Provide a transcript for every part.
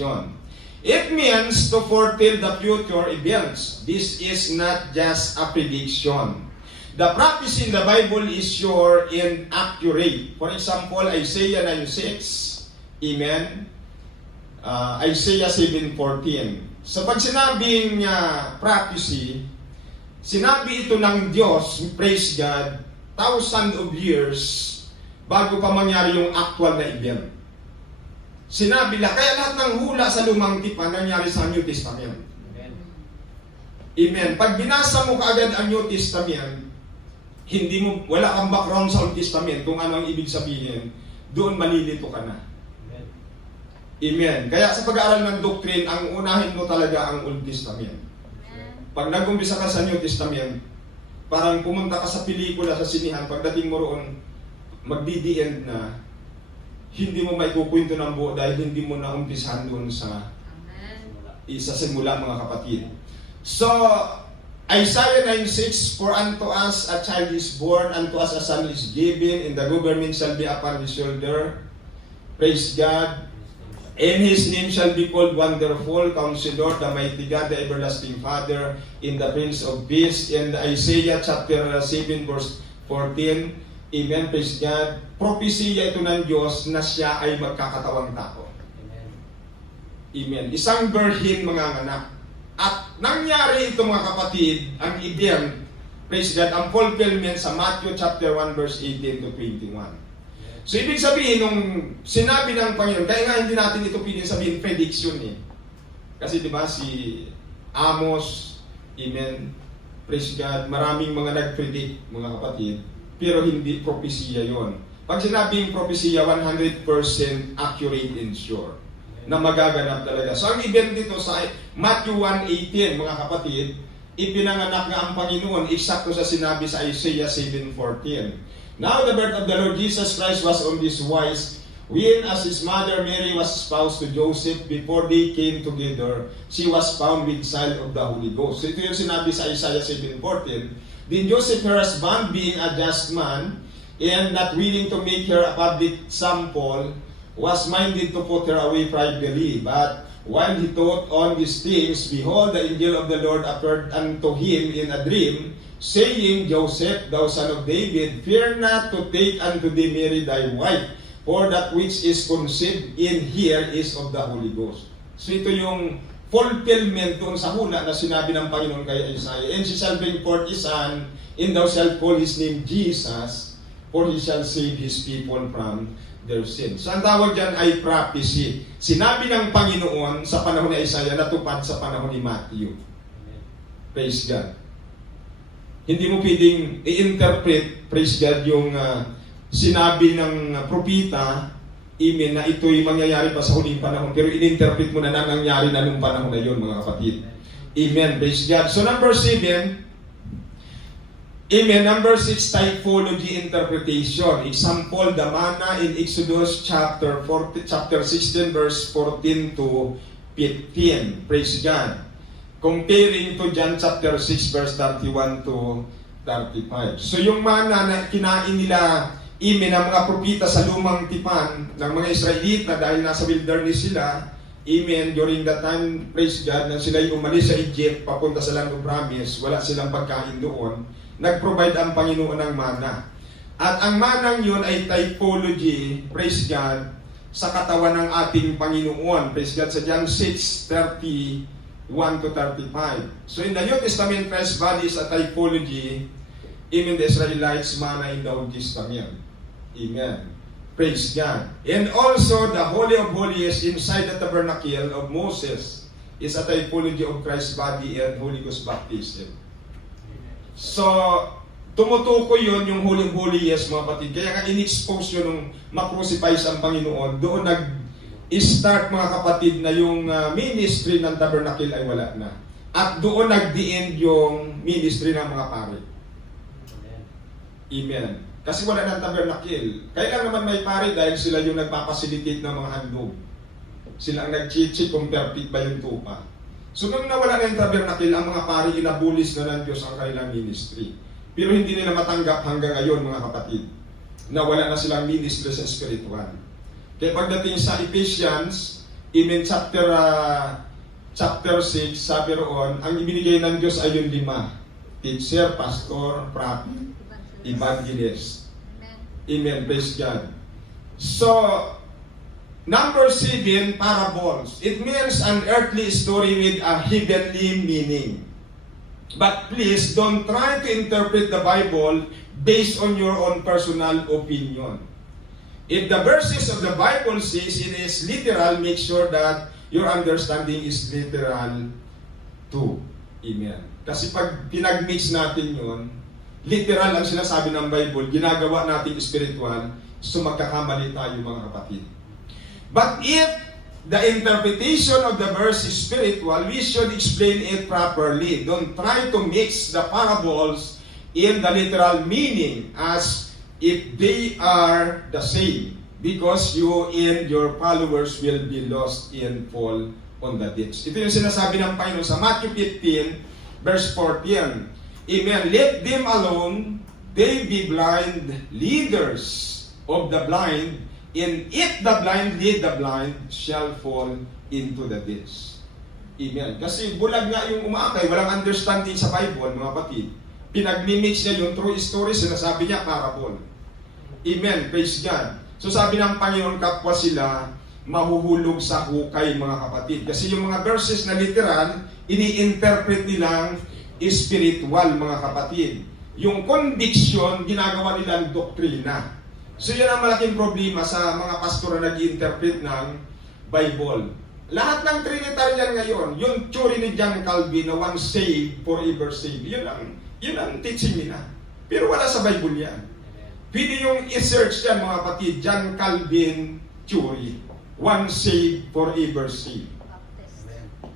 prediction. It means to foretell the future events. This is not just a prediction. The prophecy in the Bible is sure and accurate. For example, Isaiah 9:6, Amen. Isaiah 7:14. So pag sinabing prophecy, sinabi ito ng Diyos, praise God, thousands of years bago pa mangyari yung actual na event. Sinabi lang, kaya lahat ng hula sa lumang tipan nangyari sa New Testament. Amen. Amen. Pag binasa mo kaagad ang New Testament, wala kang background sa Old Testament kung ano ang ibig sabihin, doon malilito ka na. Amen. Amen. Kaya sa pag-aaral ng doctrine, ang unahin mo talaga ang Old Testament. Amen. Pag nag-umpisa ka sa New Testament, parang pumunta ka sa pelikula, sa sinihan, pagdating mo roon, magdi-end na, hindi mo maikukwento ng buo dahil hindi mo naumpisahan doon sa simula, mga kapatid. So, Isaiah 9:6, for unto us a child is born, unto us a son is given, and the government shall be upon his shoulder. Praise God. And his name shall be called Wonderful, Counselor, the Mighty God, the Everlasting Father, and the Prince of Peace. And Isaiah chapter 7 verse 14, Amen, praise God. Propesiya ito ng Diyos na siya ay magkakatawang tao. Amen. Amen. Isang birhin mga anak. At nangyari ito mga kapatid, ang event, praise God, ang fulfillment sa Matthew chapter 1 verse 18 to 21. So ibig sabihin, nung sinabi ng Panginoon, kaya nga hindi natin ito pwedeng sabihin prediction eh. Kasi diba si Amos, Amen, praise God, maraming mga nag-predict mga kapatid, pero hindi propesiya yon. Pag sinabing propesiya, 100% accurate and sure na magaganap talaga. So ang event dito sa Matthew 1:18, mga kapatid, ipinanganak nga ang Panginoon, eksakto sa sinabi sa Isaiah 7:14. Now the birth of the Lord Jesus Christ was on this wise, when as his mother Mary was espoused to Joseph, before they came together, she was found with child of the Holy Ghost. So ito yung sinabi sa Isaiah 7:14. Then Joseph, her husband, being a just man, and not willing to make her a public sample, was minded to put her away privately. But while he thought on these things, behold, the angel of the Lord appeared unto him in a dream, saying, Joseph, thou son of David, fear not to take unto thee Mary thy wife, for that which is conceived in her is of the Holy Ghost. So ito yung fulfillment doon sa hula na sinabi ng Panginoon kay Isaiah. And she shall bring forth a son, and thou shalt call his name Jesus, for he shall save his people from their sins. So ang tawag dyan ay prophecy. Sinabi ng Panginoon sa panahon ni Isaiah, natupad sa panahon ni Matthew. Praise God. Hindi mo pwedeng i-interpret, praise God, yung sinabi ng propita, Amen, na ito'y mangyayari pa sa huling panahon. Pero in-interpret mo na nangyari na nung panahon na yun, mga kapatid. Amen. Praise God. So number 7, Amen. Number 6, typology interpretation. Example, the manna in Exodus chapter 16, verse 14 to 15. Praise God. Comparing to John chapter 6, verse 31 to 35. So yung manna na kinain nila, Amen, ang mga propita sa lumang tipan ng mga Israelita dahil nasa wilderness sila, Amen, during that time, praise God, nang sila yung umalis sa Egypt, papunta sa land of promise, wala silang pagkain doon, nag-provide ang Panginoon ng mana. At ang manang yun ay typology, praise God, sa katawan ng ating Panginoon, praise God, sa John 6:31 to 35. So in the New Testament, Christ's body is a typology, Amen, the Israelites' manna in the Old Testament. Amen. Praise God. And also, the Holy of Holies inside the tabernacle of Moses is a typology of Christ's body and Holy Ghost baptism. So, tumutukoy yun yung Holy of Holies, mga kapatid. Kaya nga in-expose yun nung makrucify ang Panginoon. Doon nag-start, mga kapatid, na yung ministry ng tabernacle ay wala na. At doon nag-the-end yung ministry ng mga pari. Amen. Kasi wala ng tabernacle. Kailan naman may pari dahil sila yung nagpapasilitate ng mga handog. Sila ang nag-cheat kung perfect ba yung tupa. So nung nawala na yung tabernacle, ang mga pari inabulis na ng Diyos ang kanilang ministry. Pero hindi nila matanggap hanggang ngayon, mga kapatid, na wala na silang ministry sa spiritual. Kaya pagdating sa Ephesians Amen, chapter 6, sabi roon, ang ibinigay ng Diyos ay yung 5. Teacher, pastor, prophet, evangelist. Amen, praise God. So, number 7, parables. It means an earthly story with a heavenly meaning. But please, don't try to interpret the Bible based on your own personal opinion. If the verses of the Bible says it is literal, make sure that your understanding is literal too. Amen. Kasi pag pinag-mix natin yun, literal ang sinasabi ng Bible, ginagawa natin spiritual, so magkakamali tayo mga kapatid. But if the interpretation of the verse is spiritual, we should explain it properly. Don't try to mix the parables in the literal meaning as if they are the same, because you and your followers will be lost and fall on the ditch. Ito yung sinasabi ng Panginoon sa Matthew 15, verse 14. Amen. Let them alone, they be blind leaders of the blind, and if the blind lead the blind, shall fall into the ditch. Amen. Kasi bulag nga yung umakay, walang understanding sa Bible, mga kapatid. Pinag-mimix niya yung true story, sinasabi niya parable. Amen. Praise God. So sabi ng Panginoon, kapwa sila mahuhulog sa hukay, mga kapatid. Kasi yung mga verses na literal, ini-interpret nilang spiritual, mga kapatid. Yung conviction, ginagawa nilang doktrina. So yan ang malaking problema sa mga pastor na nag-interpret ng Bible. Lahat ng Trinitarian ngayon, yung theory ni John Calvin na once saved, forever saved, yun ang teaching nila. Pero wala sa Bible yan. Pwede yung i-search yan, mga kapatid, John Calvin theory. Once saved, forever saved.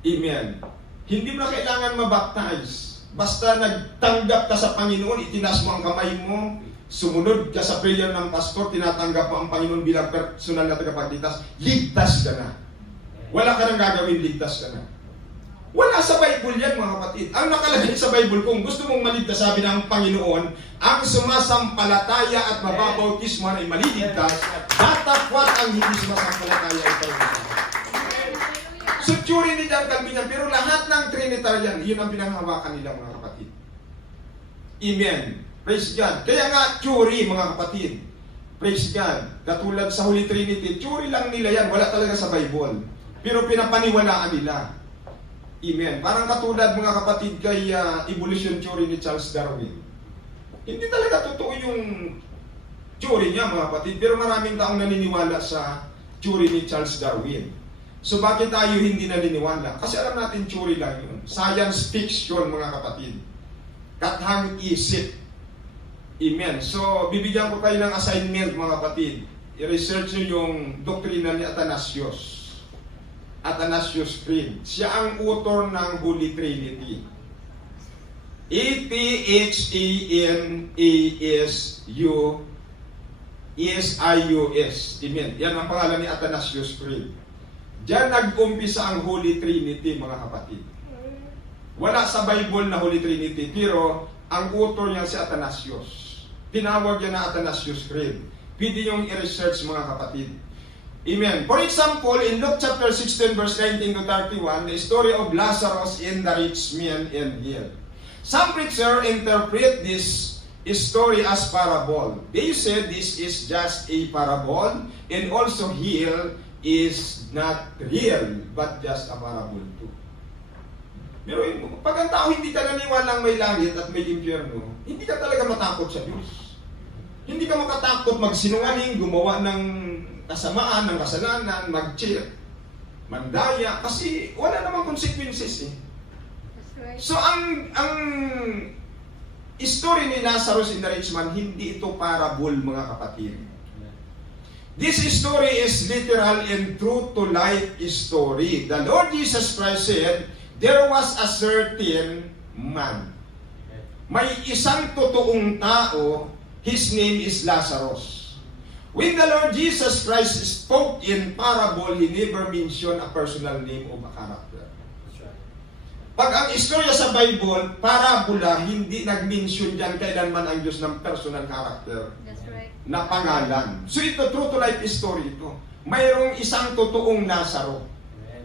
Amen. Hindi mo na kailangan mabaptize. Basta nagtanggap ka sa Panginoon, itinaas mo ang kamay mo, sumunod ka sa prayer ng pastor, tinatanggap mo ang Panginoon bilang personal na tagapagligtas, ligtas ka na. Wala ka nang gagawin, ligtas ka na. Wala sa Bible yan, mga kapatid. Ang nakalagay sa Bible, kung gusto mong maligtas, sabi ng Panginoon, ang sumasampalataya at mababautismuhan ay maliligtas, datapwat ang hindi sumasampalataya ay tayo. So, theory ni John Calvin yan, pero lahat ng Trinitarian, yun ang pinanghawakan nila, mga kapatid. Amen. Praise God. Kaya nga, theory, mga kapatid. Praise God. Katulad sa Holy Trinity, theory lang nila yan, wala talaga sa Bible. Pero pinapaniwalaan nila. Amen. Parang katulad, mga kapatid, kay evolution theory ni Charles Darwin. Hindi talaga totoo yung theory niya, mga kapatid, pero maraming taong naniniwala sa theory ni Charles Darwin. So bakit tayo hindi naniniwala? Kasi alam natin theory lang yun. Science fiction, mga kapatid. Kathang isip. Amen. So bibigyan ko kayo ng assignment, mga kapatid. I-research nyo yung doktrina ni Athanasius. Athanasius Creed. Siya ang author ng Holy Trinity. Athanasius. Amen. Yan ang pangalan ni Athanasius Creed. Diyan nag-umpisa ang Holy Trinity, mga kapatid. Wala sa Bible na Holy Trinity, pero ang author niya si Athanasius. Tinawag niya na Athanasius Creed. Pwede yung i-research, mga kapatid. Amen. For example, in Luke chapter 16, verse 19 to 31, the story of Lazarus and the rich man and healed. Some preachers interpret this story as parable. They said this is just a parable, and also heal is not real, but just a parable too. Pero pag ang tao hindi ka naniwalang may langit at may impyerno, hindi ka talaga matakot sa Diyos. Hindi ka makatakot magsinungaling, gumawa ng kasamaan, ng kasalanan, mag-cheat, mandaya, kasi wala namang consequences eh. Right. So ang story ni Lazarus and the rich man, hindi ito parable, mga kapatid. This story is literal and true to life story. The Lord Jesus Christ said, there was a certain man. May isang totoong tao, his name is Lazarus. When the Lord Jesus Christ spoke in parable, He never mentioned a personal name of a character. Pag ang istorya sa Bible, parabola, hindi nag-mention dyan kailanman ang Diyos ng personal character. That's right. Na pangalan. So ito, true to life story ito. Mayroong isang totoong Lazaro.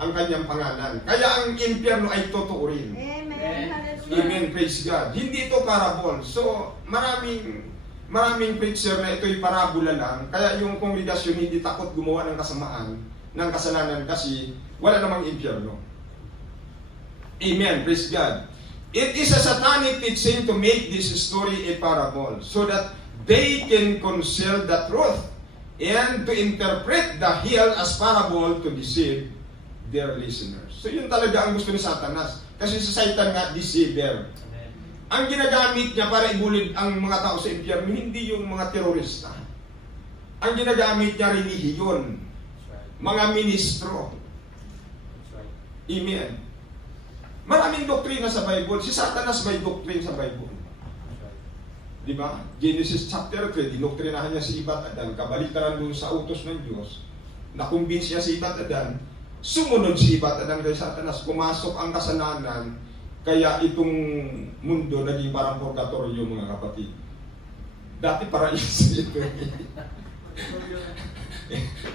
ang kanyang pangalan. Kaya ang impyerno ay totoo rin. Amen. Hallelujah. Amen, praise God. Hindi ito parable. So, maraming preacher na ito'y parabola lang. Kaya yung kongregasyon hindi takot gumawa ng kasamaan, ng kasalanan kasi wala namang impyerno. Amen, praise God. It is a satanic teaching to make this story a parable so that they can conceal the truth and to interpret the hell as parable to deceive their listeners. So yun talaga ang gusto ni Satanas. Kasi sa Satan nga, deceiver. Ang ginagamit niya para ibulid ang mga tao sa impyerno, hindi yung mga terorista. Ang ginagamit niya, relihiyon. Mga ministro. Amen. Maraming doktrina sa Bible. Si Satanas may doctrine sa Bible. Di ba? Genesis chapter 3, dinoktrinahan niya si Eva at Adan, kabaliktaran doon sa utos ng Diyos, nakumbins niya si Eva at Adan, sumunod si Eva at Adan kay Satanas, pumasok ang kasalanan, kaya itong mundo naging parang purgatorio, mga kapatid. Dati paraiso ito.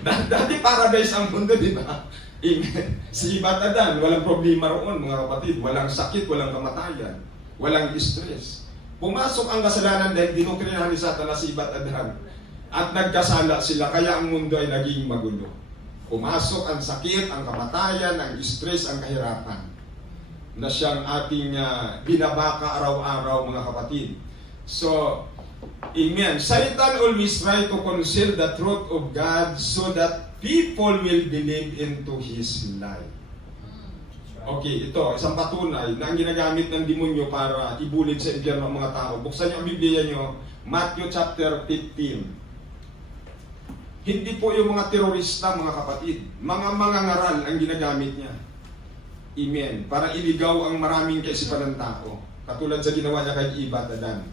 Dati paradise ang mundo, di ba? Amen. Si Eva at Adan, walang problema roon, mga kapatid. Walang sakit, walang kamatayan, walang stress. Pumasok ang kasalanan dahil dinoktrinahan ni Satanas si Eva at Adan. At nagkasala sila, kaya ang mundo ay naging magulo. Pumasok ang sakit, ang kamatayan, ang stress, ang kahirapan na siyang ating binabaka araw-araw, mga kapatid. So, amen. Satan always try to conceal the truth of God so that people will believe into His lie. Okay, ito, isang patunay na ang ginagamit ng demonyo para ibulid sa impyerno ng mga tao. Buksan niyo ang Biblia niyo, Matthew chapter 15. Hindi po yung mga terorista, mga kapatid. Mga ngaral ang ginagamit niya. Amen. Para iligaw ang maraming kaisipan ng tao. Katulad sa ginawa niya kay Eva at Adan.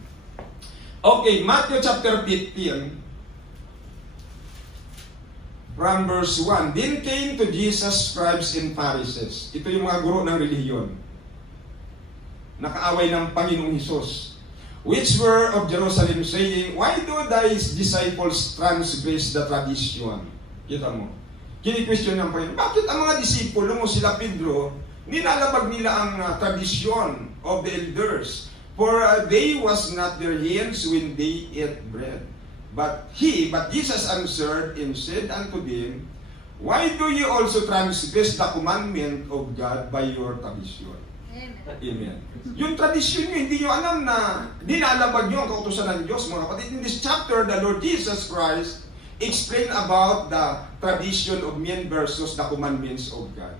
Okay, Matthew chapter 15. From verse 1, Then came to Jesus scribes and Pharisees. Ito yung mga guro ng relihiyon. Nakaaway ng Panginoong Hesus. Which were of Jerusalem, saying, Why do thy disciples transgress the tradition? Kita mo. Kini-question ng Panginoon, bakit ang mga disipulo mo, sila Pedro, nilalabag nila ang tradisyon of the elders? For they was not their hands when they ate bread. But Jesus answered and said unto them, Why do you also transgress the commandment of God by your tradition? Amen. Yung tradisyon nyo, hindi nyo alam na nilalabag nyo ang kautusan ng Diyos, mga kapatid. In this chapter, the Lord Jesus Christ explained about the tradition of men versus the commandments of God.